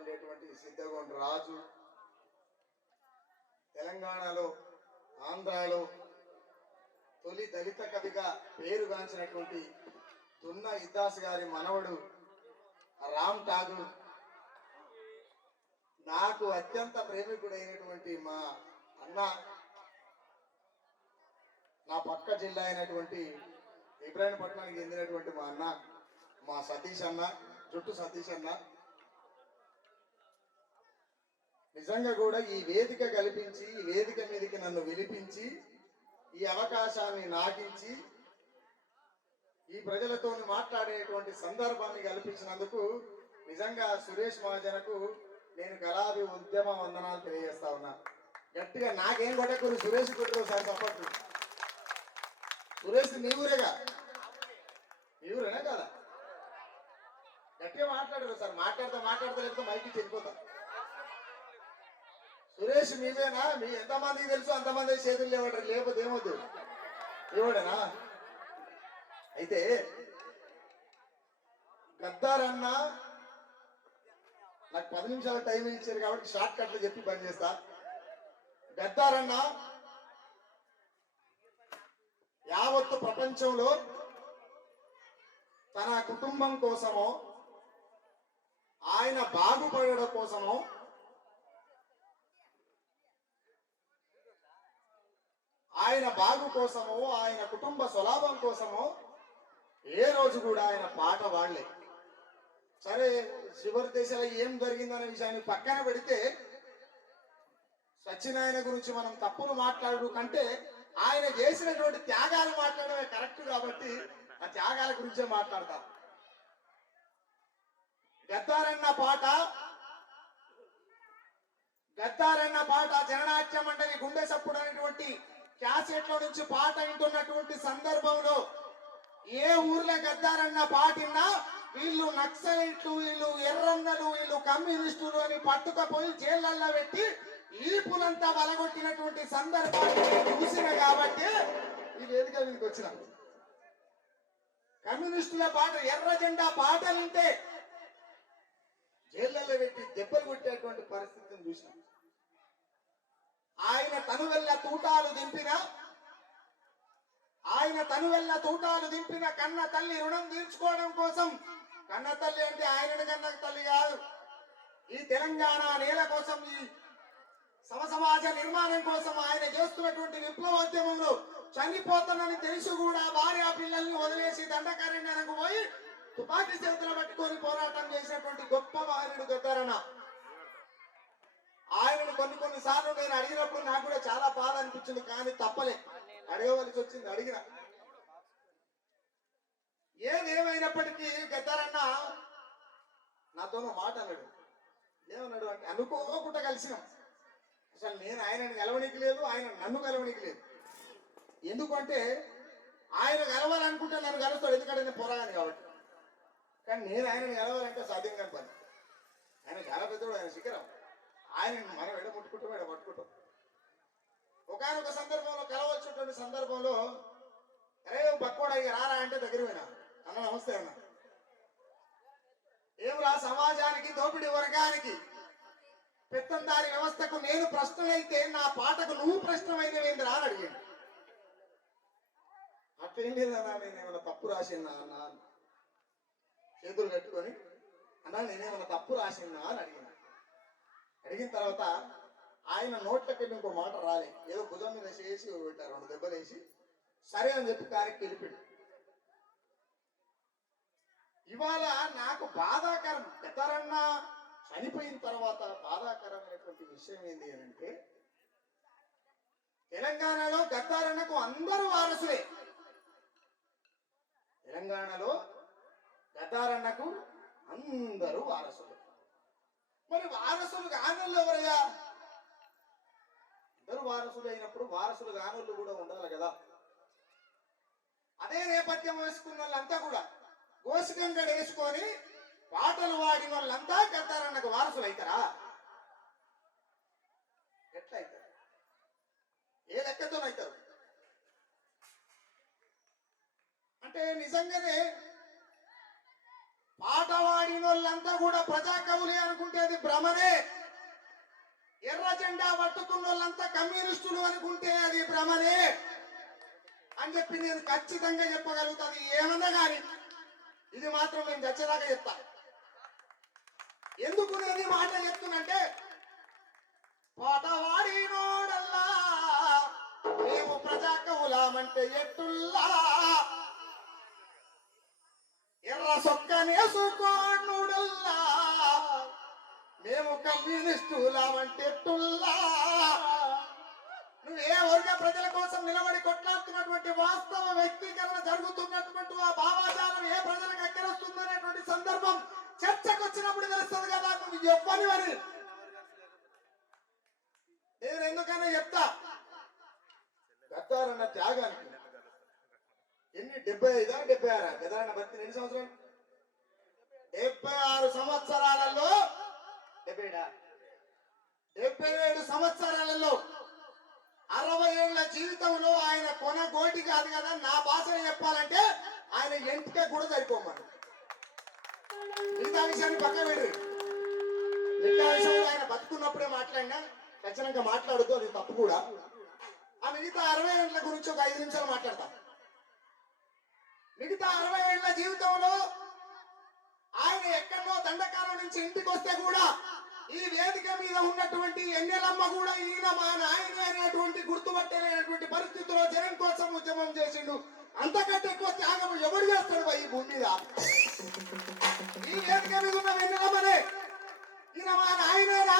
ఉండేటువంటి సిద్ధగొండ రాజు, తెలంగాణలో ఆంధ్రాలో తొలి దళిత కవిగా పేరుగాంచినటువంటి దున్న ఇద్దాస్ గారి మనవడు రామ్ ఠాగూర్, నాకు అత్యంత ప్రేమికుడైనటువంటి మా అన్న, నా పక్క జిల్లా అయినటువంటి ఇబ్రాహీంపట్నానికి చెందినటువంటి మా అన్న, మా సతీష్ అన్న, జుట్టు సతీష్ అన్న, నిజంగా కూడా ఈ వేదిక కల్పించి ఈ వేదిక మీదకి నన్ను విలిపించి ఈ అవకాశాన్ని నాకించి ఈ ప్రజలతో మాట్లాడేటువంటి సందర్భాన్ని కల్పించినందుకు నిజంగా సురేష్ మహాజనకు నేను గలాబీ ఉద్యమ వందనాలు తెలియజేస్తా ఉన్నా. గట్టిగా నాకేం కొట్టకూరు, సురేష్ కొట్టుకో సార్ సపోర్ట్. సురేష్ మీ ఊరేగా, మీ ఊరేనా కదా? గట్టిగా మాట్లాడరు సార్, మాట్లాడతా లేకపోతే మైకి చెడిపోతా. సురేష్ మీవేనా? మీ ఎంతమందికి తెలుసు అంతమంది చేతులు లేవడరు, లేకపోతే ఏమవుతుంది, ఇవ్వడనా? అయితే గద్దారన్న నాకు 10 నిమిషాల టైం ఇచ్చారు కాబట్టి షార్ట్ కట్లు చెప్పి పని చేస్తా. గద్దారన్న యావత్తు ప్రపంచంలో తన కుటుంబం కోసమో ఆయన బాగుపడడం కోసమో ఆయన బాగు కోసమో ఆయన కుటుంబ స్వలాభం కోసమో ఏ రోజు కూడా ఆయన పాట వాడలే. సరే చివరి దేశాలో ఏం జరిగిందనే విషయాన్ని పక్కన పెడితే సత్యనారాయణ గురించి మనం తప్పులు మాట్లాడు కంటే ఆయన చేసినటువంటి త్యాగాలు మాట్లాడమే కరెక్ట్ కాబట్టి ఆ త్యాగాల గురించే మాట్లాడతాం. గద్దారన్న పాట జననాట్య మండలి గుండె సప్పుడు అనేటువంటి క్యాసెట్ లో నుంచి పాట వింటున్నటువంటి సందర్భంలో ఏ ఊర్లో గద్దారన్న పాటిన్నా వీళ్ళు నక్సలైట్లు, వీళ్ళు ఎర్రన్నలు, వీళ్ళు కమ్యూనిస్టులు అని పట్టుకపోయి జైళ్ళల్లో పెట్టి ఈపులంతా వలగొట్టినటువంటి సందర్భాన్ని చూసిన కాబట్టి ఈ వేదిక వీళ్ళకి వచ్చిన కమ్యూనిస్టుల పాట ఎర్ర జెండా పాటలుంటే జైళ్ళల్లో పెట్టి దెబ్బలు కొట్టేటువంటి పరిస్థితిని చూసినాం. ఆయన తనువెల్ల తూటాలు దింపిన కన్న తల్లి రుణం తీర్చుకోవడం కోసం, కన్న తల్లి అంటే ఆయనని కన్న తల్లి కాదు, ఈ తెలంగాణ నేల కోసం, ఈ సమసమాజ నిర్మాణం కోసం ఆయన చేస్తున్నటువంటి విప్లవోద్యమంలో చనిపోతానని తెలిసి కూడా భార్య పిల్లల్ని వదిలేసి దండకారణ్యానికి పోయి తుపాకీ చేతులు పట్టుకొని పోరాటం చేసినటువంటి గొప్ప మహనీయుడు గద్దారన్న. ఆయనను కొన్ని సార్లు నేను అడిగినప్పుడు నాకు కూడా చాలా బాధ అనిపించింది, కానీ తప్పలే, అడగవలసి వచ్చింది, అడిగిన. ఏదేమైనప్పటికీ గద్దారన్న నాతో మాట అన్నాడు. ఏమన్నాడు అంటే, అనుకోకుండా కలిసినాం. అసలు నేను ఆయనను కలవనికి లేదు, ఆయన నన్ను కలవనికి లేదు. ఎందుకంటే ఆయన కలవాలనుకుంటే నన్ను కలుస్తాడు, ఎందుకంటే నేను పోరాగాను కాబట్టి. కానీ నేను ఆయనను కలవాలంటే సాధ్యం కాని పని. ఆయన చాలా పెద్దోడు, ఆయన శిఖరం. ఆయన మనం ఎడ పట్టుకుంటాం. ఒకనొక సందర్భంలో కలవచ్చేటువంటి సందర్భంలో అరే పక్కోడా ఇక రారా అంటే దగ్గర పోయినా, అన్న నమస్తే అన్న, ఏమిరా సమాజానికి, దోపిడీ వర్గానికి, పెత్తందారి వ్యవస్థకు నేను ప్రశ్నలైతే నా పాటకు నువ్వు ప్రశ్నమైనవేంద్రా అని అడిగాను. అట్లేం లేదన్నా, నేనేమన్నా తప్పు రాసిన్నా అన్న, చేతులు కట్టుకొని అన్నా నేనేమన్నా తప్పు రాసిన్నా అని అడిగిన తర్వాత ఆయన నోట్లకి ఇంకో మాట రాలే, ఏదో భుజం మీద చేసి పెట్టారు, 2 దెబ్బలు వేసి సరే అని చెప్పి కార్యక్రమం వెళ్ళిపోయాడు. ఇవాళ నాకు బాధాకరం, గద్దారన్న చనిపోయిన తర్వాత బాధాకరమైనటువంటి విషయం ఏంటి అని అంటే, తెలంగాణలో గద్దారన్నకు అందరూ వారసులే. తెలంగాణలో గద్దారన్నకు అందరూ వారసులు. మరి వారసులు కానోళ్ళు ఎవరయ్యా? అందరూ వారసులు అయినప్పుడు వారసులు కానోళ్ళు కూడా ఉండాలి కదా. అదే నేపథ్యం వేసుకున్న వాళ్ళంతా కూడా గోసిగంగడ వేసుకొని పాటలు వాడిన వాళ్ళంతా గద్దారన్నకు వారసులు అవుతారా? ఎట్లా అవుతారు? ఏ లెక్కతో అవుతారు? అంటే నిజంగానే పాట వాడిన వాళ్ళంతా కూడా ప్రజా కవులే అనుకుంటే అది భ్రమ. జెండా పట్టుకున్న వాళ్ళంతా కమ్యూనిస్టులు అనుకుంటే అది భ్రమనే అని చెప్పి నేను ఖచ్చితంగా చెప్పగలుగుతాను. ఏమన్నా కానీ ఇది మాత్రం నేను చచ్చేదాకా చెప్తా. ఎందుకు నేను ఈ మాట చెప్తున్నంటే, పాటవాడి నోడల్లా మేము ప్రజా కవులామంటే ఎట్టుల్లా, ఎర్ర సొక్కనేసుకోనుడల్లా మేము కమ్యూనిస్టులామంటే ఎట్టుల్లా. నువ్వు ఏ వర్గ ప్రజల కోసం నిలబడి కొట్లాడుతున్నటువంటి వాస్తవ వ్యక్తీకరణ జరుగుతున్నటువంటి ఆ భావాజాలం ఏ ప్రజలకు అక్కరొస్తుందనేటువంటి సందర్భం చర్చకు వచ్చినప్పుడు తెలుస్తుంది కదా. నువ్వు ఎవ్వని అని నేను ఎందుకన్నా చెప్తా. గద్దారన్న త్యాగానికి ఎన్ని 75 76 గద్దారన్న బతికి ఎన్ని సంవత్సరాలు? 76 సంవత్సరాలలో 77 సంవత్సరాలలో 60 ఏళ్ల జీవితంలో ఆయన కొన గోటి కాదు కదా. నా భాషలో చెప్పాలంటే ఆయన ఎంటిక కూడా సరిపోమని. మిగతా విషయాన్ని పక్కన పెట్టి మిగతా విషయంలో ఆయన బతుకున్నప్పుడే మాట్లాడినా, ఖచ్చితంగా మాట్లాడద్దు, అది తప్పు కూడా. ఆ మిగతా 60 ఏళ్ల గురించి ఒక 5 నిమిషాలు మాట్లాడతా. మిగతా 60 ఏళ్ల జీవితంలో ఆయన ఎక్కడో దండకాలం నుంచి ఇంటికి వస్తే కూడా ఈ వేదిక మీద ఉన్నటువంటి ఎన్నెలమ్మ కూడా ఈయన మా నాయన అనేటువంటి గుర్తుపట్టలేనటువంటి పరిస్థితుల్లో జనం కోసం ఉద్యమం చేసిండు. అంతకంటే ఎక్కువ త్యాగం ఎవడు చేస్తాడు ఈ భూమి మీద? ఈ వేదిక మీద ఉన్న ఎన్నెలమ్మనే ఈయన మా నాయనేనా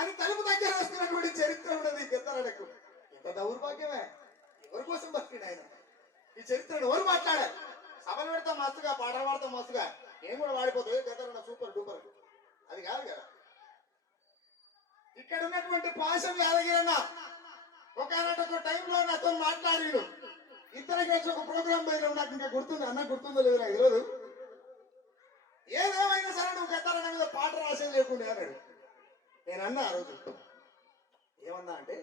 అని తలుపు దగ్గర వస్తున్నటువంటి చరిత్ర ఉన్నది గద్దారన్నకు. ఇంత దౌర్భాగ్యమే. ఎవరి కోసం బతికిండు ఆయన? ఈ చరిత్రను ఎవరు మాట్లాడారు? సభలు పెడతాం మస్తుగా, పాటలు పాడతాం మస్తుగా, నేను కూడా వాడిపోతుంది గద్దారన్న సూపర్ డూపర్. అది కాదు కదా. ఇక్కడ ఉన్నటువంటి పాశం యాదగిరన్న ఒకనొక టైంలో నాతో మాట్లాడిడు. ఇద్దరికి వచ్చి ఒక ప్రోగ్రాం పోయినాం. నాకు ఇంకా గుర్తుంది, అన్న గుర్తుందో లేదు నాకు తెలియదు. ఏదేమైనా సరే నువ్వు గద్దారన్న మీద పాట రాసేది లేకుండా అన్నాడు. నేను అన్నా ఆ రోజు ఏమన్నా అంటే,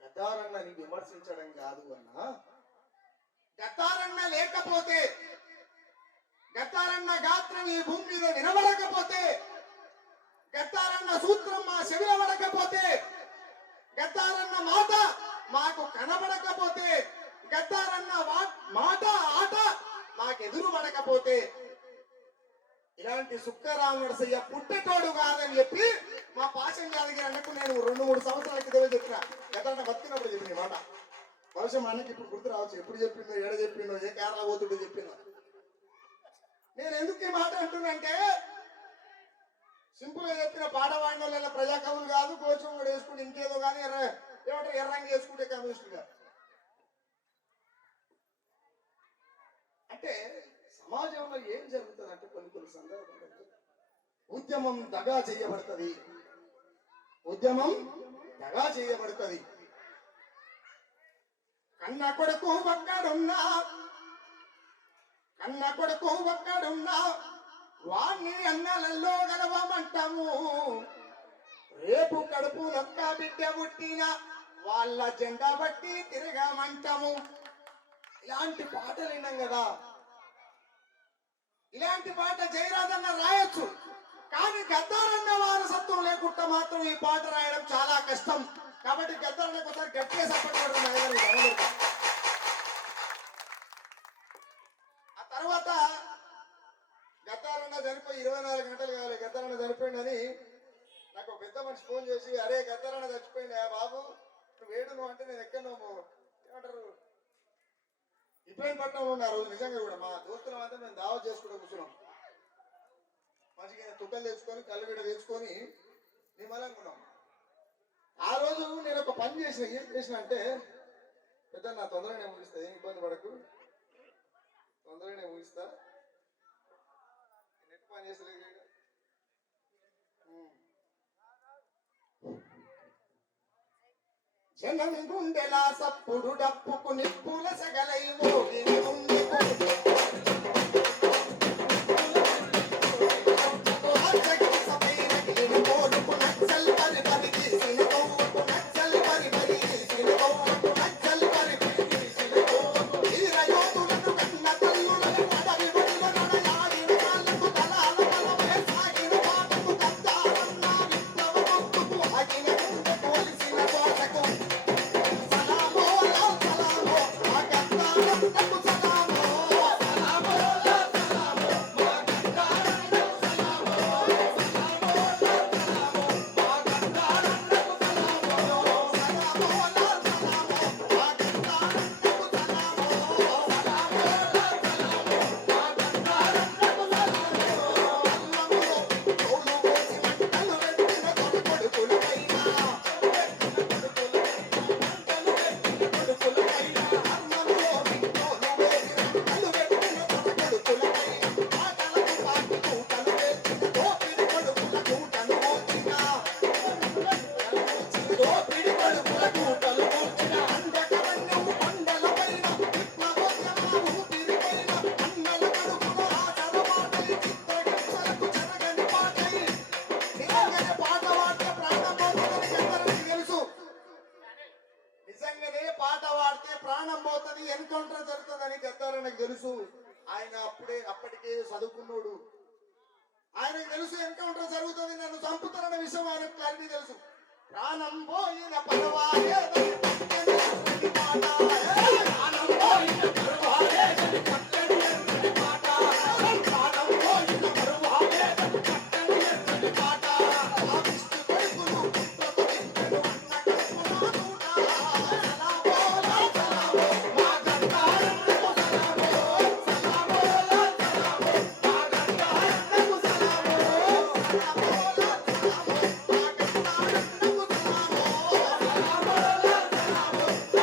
గద్దారన్నని విమర్శించడం కాదు అన్నా, గద్దారన్న లేకపోతే, గద్దారన్న గాత్రం ఈ భూమి మీద వినబడకపోతే, గద్దారన్న సూత్రం మా చెవిలో పడకపోతే, గద్దారన్న మాట మాకు కనబడకపోతే, గద్దారన్న మాట ఆట మాకెదురు పడకపోతే ఇలాంటి సుక్కరామనరసయ్య పుట్టేటోడు కాదని చెప్పి మా పాశం యాదగిరి అన్నకు నేను 2-3 సంవత్సరాల క్రితమే చెప్పిన. గద్దారన్న బతికినప్పుడు చెప్పిన మాట. బహుశా మా అన్నకి ఇప్పుడు గుర్తు రావచ్చు. ఎప్పుడు చెప్పిందో, ఏడ చెప్పిందో, ఏ కేరళ పోతుండో చెప్పిందో. నేను ఎందుకు ఈ మాట అంటున్నంటే, సింపుల్ గా చెప్పిన పాట వాడిన వాళ్ళ ప్రజా కవులు కాదు, కోచం కూడా వేసుకుంటే ఇంకేదో కానీ ఏమంటారు ఎర్రంగి వేసుకుంటే కమ్యూనిస్టులు కాదు. అంటే సమాజంలో ఏం జరుగుతుంది అంటే కొన్ని సందర్భాలు ఉద్యమం దగా చేయబడుతుంది. ఉద్యమం దగా చేయబడుతుంది. కన్న కొడుకు ఒక్కడున్నా వాణ్ణి అన్నలలో గలవమంటాము. రేపు కడుపు నొక్క బిడ్డ పుట్టిన వాళ్ళ జెండా బట్టి తిరగమంటాము. ఇలాంటి పాటలు విన్నాం కదా. ఇలాంటి పాట జయరాజన్న రాయొచ్చు, కానీ గద్దారన్న వారసత్వం లేకుండా మాత్రం ఈ పాట రాయడం చాలా కష్టం. కాబట్టి గద్దారన్నకు ఒకసారి గట్టిగా సపోర్ట్ చేయడం. ఆ తర్వాత గద్దారన్న చనిపోయి 24 గంటలు కావాలి గద్దారన్న చనిపోయిందని నాకు పెద్ద మనిషి ఫోన్ చేసి, అరే గద్దారన్న చచ్చిపోయింది బాబు, నువ్వు వేడు నువ్వు అంటే నేను ఎక్కడో ఏమంటారు ఇబ్రాహీంపట్నంలో ఉన్న ఆ రోజు నిజంగా కూడా మా దోస్తులం అంతా మేము దావా చేసుకుంటూ కూర్చున్నాం. మంచిగా తుక్కలు తెచ్చుకొని కళ్ళుగడ్డ తెచ్చుకొని నిమ్మలంగా ఉన్నాం. ఆ రోజు నేను ఒక పని చేసిన. ఏం చేసిన అంటే, పెద్ద నా తొందరగానే ముగిస్తా, ఏం ఇబ్బంది పడకు, తొందరగానే ముగిస్తా, నెట్ పని చేసలేదు. జనం గుండెలా సప్పుడు డప్పుకు నిప్పుల సగలై మోగిని ఉంది అప్పటికే చదువుకున్నాడు. ఆయనకు తెలుసు ఎన్కౌంటర్ జరుగుతుంది, నన్ను చంపుతారన్న విషయం ఆయనకు క్లారిటీ తెలుసు. ప్రాణం పోయిన పర్వాలేదని పక్కనే ఉంది మాట. ప్రాణం పోయిన పర్వాలేదని పక్కనే ఉంది మాట. ప్రాణం పోయిన పర్వాలేదని పక్కనే ఉంది మాట. ఆ విష్ణు కొడుకులు పుట్టకు తింటను అన్న కడుపున నూట. సలామో సలామో మా గంగారన్నకు సలామో. సలామో సలామో మా గంగారన్నకు సలామో. సలామో సలామో మా గంగారన్నకు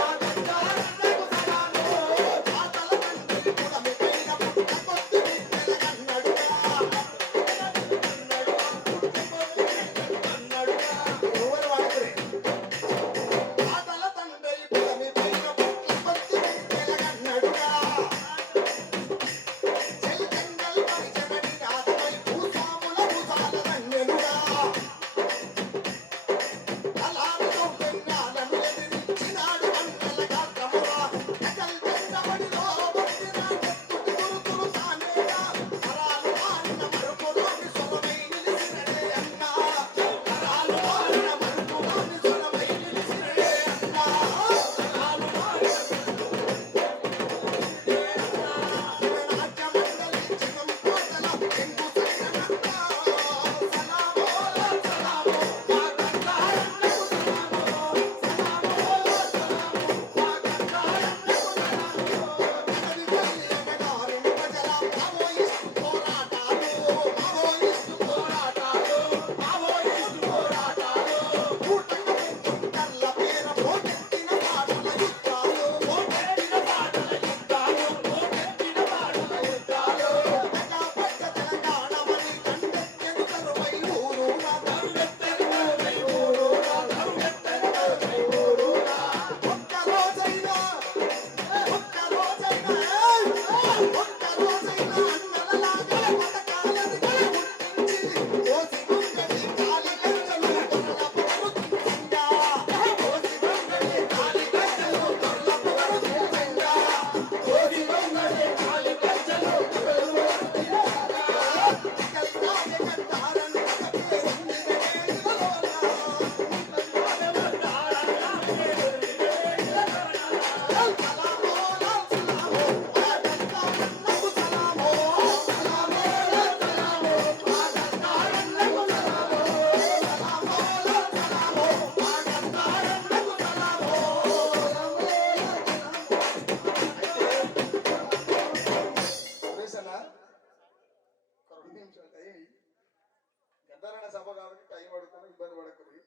గద్దరన్న సభ కాబట్టి టైం పడుతుంది, ఇబ్బంది పడకూడదు.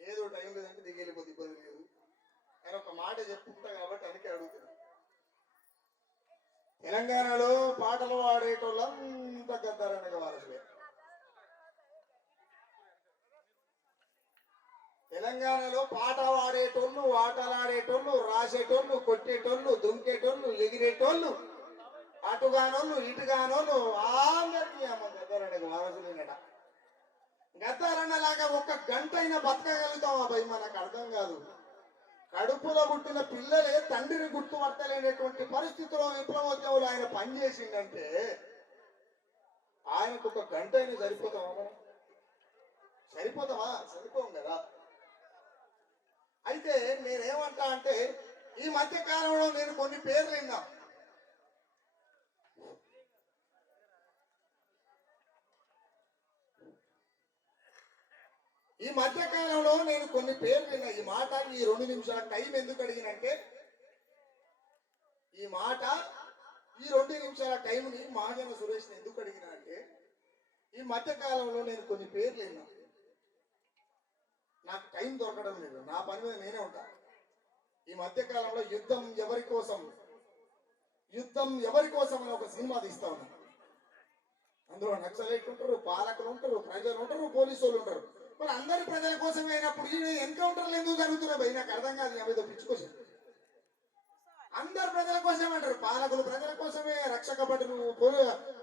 లేదు టైం లేదంటే దిగి వెళ్ళిపోతే ఇబ్బంది లేదు. ఆయన ఒక మాట చెప్పుకుంటా కాబట్టి అందుకే అడుగుతున్నా. తెలంగాణలో పాటలు పాడేటోళ్ళంతా గద్దరన్నకి వారసులే. తెలంగాణలో పాట పాడేటోళ్ళు, ఆటలాడేటోళ్ళు, రాసేటోళ్ళు, కొట్టేటోళ్ళు, దుంకేటోళ్ళు, ఎగిరేటోళ్ళు, అటుగానోళ్ళు ఇటుగానోళ్ళు అందరికీ అమ్మ గద్దరన్నకి వారసులేనట. గద్దరన్న లాగా ఒక్క గంట అయినా బతకగలుగుతాం అబ్బాయి, మనకు అర్థం కాదు. కడుపులో పుట్టిన పిల్లలే తండ్రిని గుర్తుపట్టలేనటువంటి పరిస్థితిలో విప్లవోద్యములు ఆయన పనిచేసిందంటే ఆయనకు ఒక గంట అయినా సరిపోతామా మనం? సరిపోతామా? సరిపోం కదా. అయితే నేనేమంటా అంటే ఈ మధ్య కాలంలో నేను కొన్ని పేర్లు విన్నా. ఈ మధ్య కాలంలో నేను కొన్ని పేర్లు విన్నా. ఈ మాట ఈ 2 నిమిషాల టైం ఎందుకు అడిగినంటే ఈ 2 నిమిషాల టైంని మహాజన సురేష్ని ఎందుకు అడిగినా అంటే ఈ మధ్య కాలంలో నేను కొన్ని పేర్లు విన్నా. నాకు టైం దొరకడం లేదు, నా పని మీద నేనే ఉంటా. ఈ మధ్య కాలంలో యుద్ధం ఎవరి కోసం అని ఒక సినిమా తీస్తా ఉన్నా. అందులో నక్సలైట్లు ఉంటారు, పాలకులు ఉంటారు, ప్రజలు ఉంటారు, పోలీసు వాళ్ళు ఉంటారు. మరి అందరి ప్రజల కోసమే అయినప్పుడు ఈ ఎన్కౌంటర్లు ఎందుకు జరుగుతున్నాయి భయ్? నాకు అర్థం కాదు. ఏదో పిచ్చుకోసం అందరు ప్రజల కోసమే అంటారు. పాలకులు ప్రజల కోసమే, రక్షక భటులు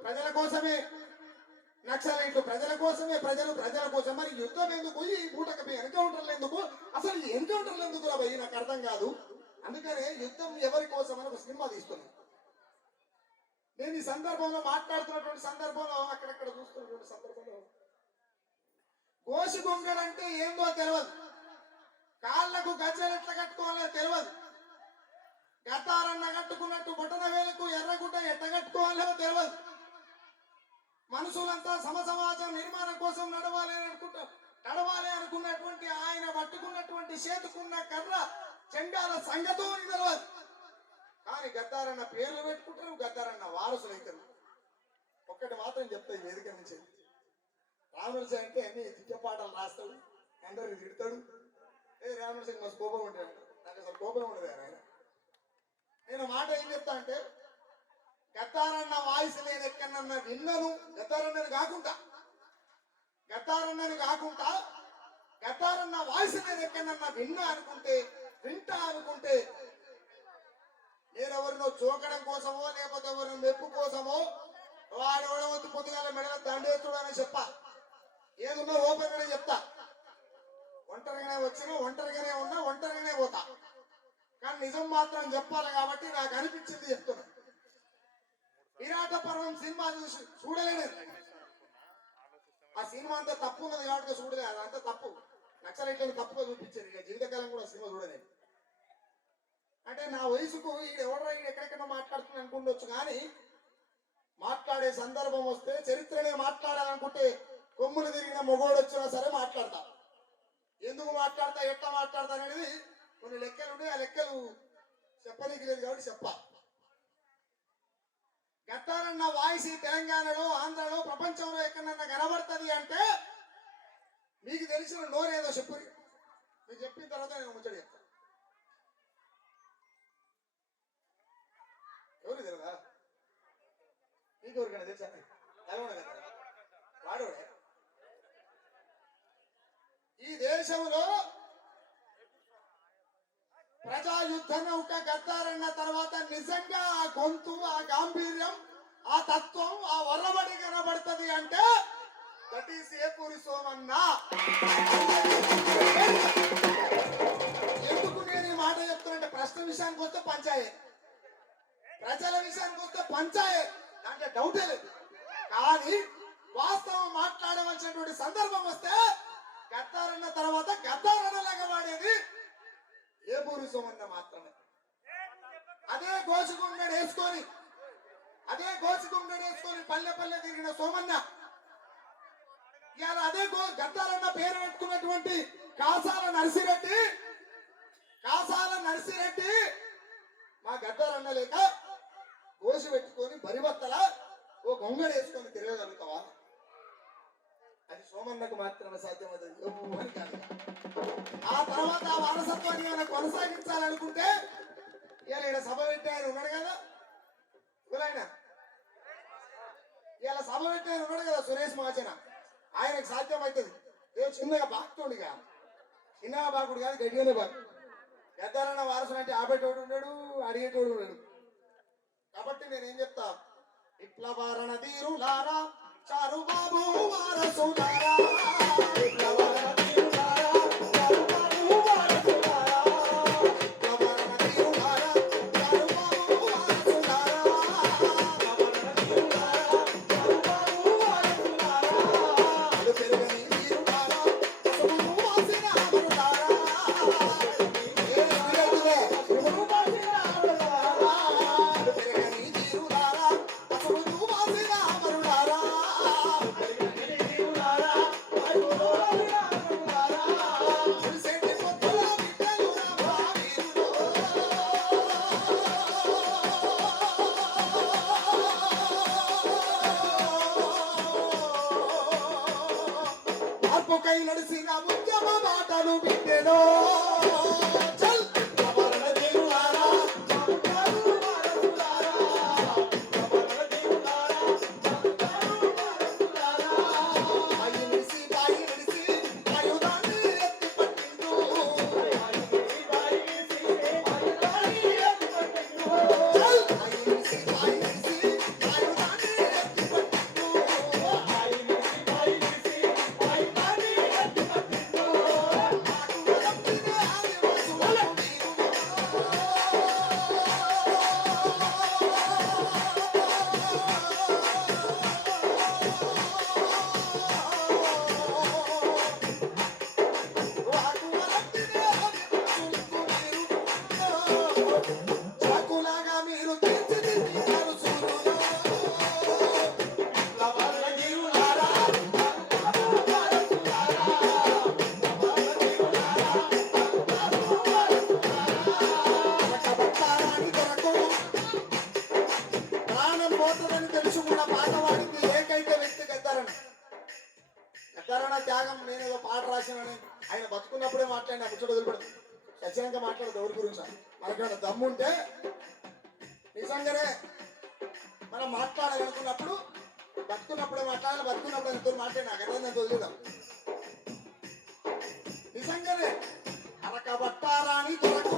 ప్రజల కోసమే, నక్సలైట్లు ప్రజల కోసమే, ప్రజలు ప్రజల కోసం. మరి యుద్ధం ఎందుకు? ఈ పూటకి ఎన్కౌంటర్లు ఎందుకు? అసలు ఈ ఎన్కౌంటర్లు ఎందుకు రా భయ్? నాకు అర్థం కాదు. అందుకనే యుద్ధం ఎవరి కోసం అని ఒక సినిమా తీస్తున్నాను. నేను ఈ సందర్భంలో మాట్లాడుతున్నటువంటి సందర్భంలో అక్కడక్కడ చూస్తున్నటువంటి సందర్భంలో గోసిగొంగడు అంటే ఏందో తెలియదు, కాళ్లకు గజ్జలు ఎట్లా కట్టుకోవాలో తెలియదు, గతారన్న కట్టుకున్నట్టు బొటన వేలకు ఎర్రగుడ్డ ఎట్ట కట్టుకోవాలో తెలియదు. మనుషులంతా సమాజం నిర్మాణం కోసం నడవాలి అనుకున్నటువంటి ఆయన పట్టుకున్నటువంటి చేతుకున్న కర్ర చెండాల సంగతో తెలియదు. కానీ గద్దారన్న పేర్లు పెట్టుకుంటారు, గద్దారన్న వారసులు అవుతారు. ఒక్కటి మాత్రం చెప్తా ఈ వేదిక నుంచి, రామనరసింహ అంటే అన్ని తిట్టపాటలు రాస్తాడు, అందరికి తిడతాడు. రామనరసింహ మస్తు కోపం ఉంటాడు, నాకు అసలు కోపం ఉండదు ఆయన. నేను మాట ఏం చెప్తా అంటే, గద్దారన్న వాయిస్ నేను ఎక్కడన్నా విన్నాను, గద్దారన్నని కాకుండా గద్దారన్న వాయిస్ నేను ఎక్కడన్నా వింటా అనుకుంటే నేను ఎవరినో చూకడం కోసమో లేకపోతే ఎవరినో మెప్పు కోసమో వాడెవడవద్దు పొద్దుగాల మెడల దండేస్తుడు అని చెప్పా, ఏదున్నా ఓపెన్ గానే చెప్తా. ఒంటరిగానే వచ్చినా, ఒంటరిగానే ఉన్నా, ఒంటరిగానే పోతా. కానీ నిజం మాత్రం చెప్పాలి కాబట్టి నాకు అనిపించింది చెప్తున్నా. విరాట పర్వం సినిమా చూడలేదు, ఆ సినిమా అంతా తప్పు ఉన్నది కాబట్టి చూడలేదు. అదంతా తప్పు, నక్సలైట్లను తప్పుగా చూపించారు. ఇక జీవితకాలం కూడా సినిమా చూడలేదు. అంటే నా వయసుకు ఎవడో ఎక్కడెక్కడో మాట్లాడుతుంది అనుకుండొచ్చు, కానీ మాట్లాడే సందర్భం వస్తే చరిత్రనే మాట్లాడాలనుకుంటే కొమ్ములు తిరిగిన మొగోడు వచ్చినా సరే మాట్లాడతా. ఎందుకు మాట్లాడతా, ఎట్లా మాట్లాడతా అనేది కొన్ని లెక్కలు ఉంటే ఆ లెక్కలు చెప్పనీకి లేదు కాబట్టి చెప్పా. గద్దారన్న వాయిస్ తెలంగాణలో, ఆంధ్రలో, ప్రపంచంలో ఎక్కడన్నా కనబడుతుంది అంటే మీకు తెలిసిన నోరేదో చెప్పు. మీరు చెప్పిన తర్వాత నేను ముచ్చడి చెప్తా. ఎవరు తెలియదా? మీకు ఎవరికైనా తెలుసా? వాడు ఈ దేశంలో ప్రజాయుద్ధ నౌక గద్దారన్న తర్వాత నిజంగా ఆ గొంతు, ఆ గాంభీర్యం, ఆ తత్వం, ఆ వరబడి కనబడుతుంది అంటే దట్ ఈస్ ఏపూరి సోమన్న. ఎందుకు నేను ఈ మాట చెప్తున్నంటే, ప్రశ్న విషయానికి వస్తే పంచాయత్, ప్రజల విషయానికి వస్తే పంచాయత్, దాంట్లో డౌటే లేదు. కానీ వాస్తవం మాట్లాడవలసినటువంటి సందర్భం వస్తే గద్దారన్న తర్వాత గద్దారన్నలాగా వాడేది ఏపూరి సోమన్న మాత్రమే. అదే గోసిగొంగడు వేసుకొని పల్లె తిరిగిన సోమన్న ఇవాళ అదే గద్దారన్న పేరు పెట్టుకున్నటువంటి కాసాల నర్సిరెడ్డి మా గద్దారన్న లేక గోసి పెట్టుకొని బరిబత్తల ఓ గొంగడు వేసుకొని తిరగగలుగుతావా? అది సోమన్నకు మాత్రమే సాధ్యమవుతుంది, అని కాదు. ఆ తర్వాత ఆ వారసత్వాన్ని ఏమైనా కొనసాగించాలనుకుంటే ఇవాళ ఇక్కడ సభ పెట్టి ఆయన ఉన్నాడు కదా, ఇలా సభ పెట్టి ఆయన ఉన్నాడు కదా సురేష్ మహాజన, ఆయనకు సాధ్యం అవుతుంది. ఏదో చిన్నగా బాగుతుండిగా, చిన్నగా బాగుడు కాదు, గట్టిగానే బాగు. గద్దారన్న వారసుడు అంటే ఆపేటోడు ఉన్నాడు, అడిగేటోడు ఉన్నాడు. కాబట్టి నేనేం చెప్తా, విప్లవారణ తీరులారా, చారు బాబు వారసులారా, విప్లవారణ తీరులారా, చారు బాబు వారసులారా, విప్లవారణ తీరులారా, చారు బాబు వారసులారా, విప్లవారణ తీరులారా, చారు బాబు వారసులారా, అది పెరుగని తీరులారా, అసలు వాసిన అమరులారా, Hallelujah. చాకులాగా మీరు తీర్చిదిద్దినారు సూర్యులో. లవణ గిరులారా, పట్టబట్టారాని కొరకు ప్రాణం పోతుందని తెలుసు కూడా పాట పాడింది ఏకైక వ్యక్తి గద్దారన్న. గద్దారన్న త్యాగం నేనేదో పాట రాసినని ఆయన బతుకున్నప్పుడే మాట్లాడిన ముచ్చట వదిలిపెడదు. ఖచ్చితంగా మాట్లాడదు ఎవరి గురించి. మనకేమైనా దమ్ముంటే నిజంగానే మనం మాట్లాడాలనుకున్నప్పుడు బతుకున్నప్పుడే మాట్లాడాలి. బతుకున్నప్పుడు ఎంతో మాట్లాడినా కదా నేను వదిలేదాం. నిజంగానే అరకబట్టారాని కొరకు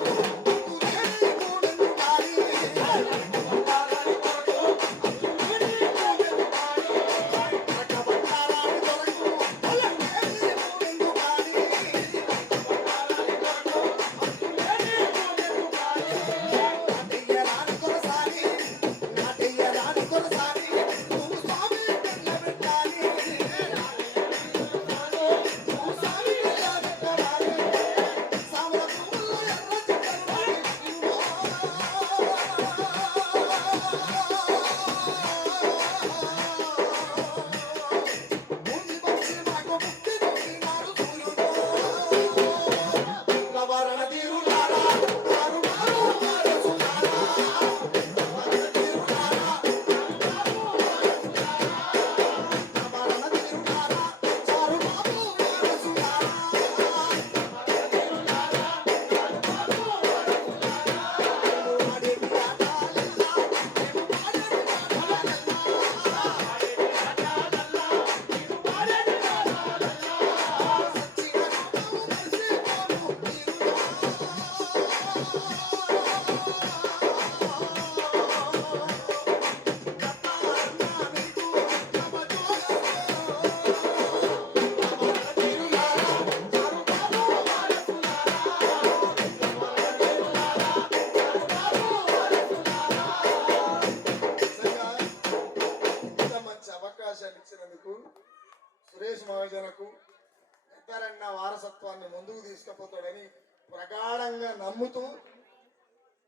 ఇచ్చినందుకు సురేష్ మహాజనకు గద్దారన్న వారసత్వాన్ని ముందుకు తీసుకుపోతాడని ప్రగాఢంగా నమ్ముతూ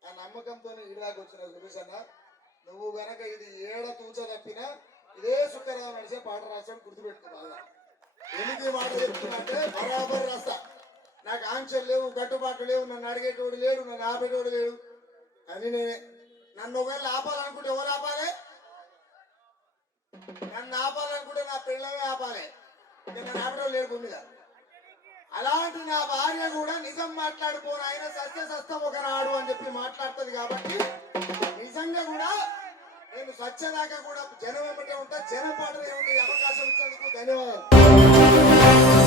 ఆ నమ్మకంతో ఇలాగ వచ్చిన సురేష్ అన్న, నువ్వు గనక ఇది ఏడ తూచ తప్పినా ఇదే శుక్రరావు నడిచే పాట రాసాడు గుర్తుపెట్టుకో బాగా. ఎందుకు ఈ మాట చెప్తున్నంటే బరాబర్ రాస్తా. నాకు ఆంక్షలు లేవు, కట్టుబాట్లు లేవు, నన్ను అడిగేటోడు లేడు, నన్ను ఆపేటోడు లేడు అని నేనే. నన్ను ఒకవేళ ఆపాలనుకుంటే ఎవరు ఆపాలి? నన్ను ఆపాలనుకుంటే నా పిల్లలే ఆపాలి. నన్ను ఆపడం లేడు భూమిగా. అలాంటి నా భార్య కూడా నిజం మాట్లాడిపోను ఆయన సస్తం ఒకనాడు అని చెప్పి మాట్లాడుతుంది. కాబట్టి నిజంగా కూడా నేను సత్యదాకా కూడా జనం ఏమంటే ఉంటా, జనం పాటలు ఏమంటే అవకాశం ఇచ్చినందుకు ధన్యవాదాలు.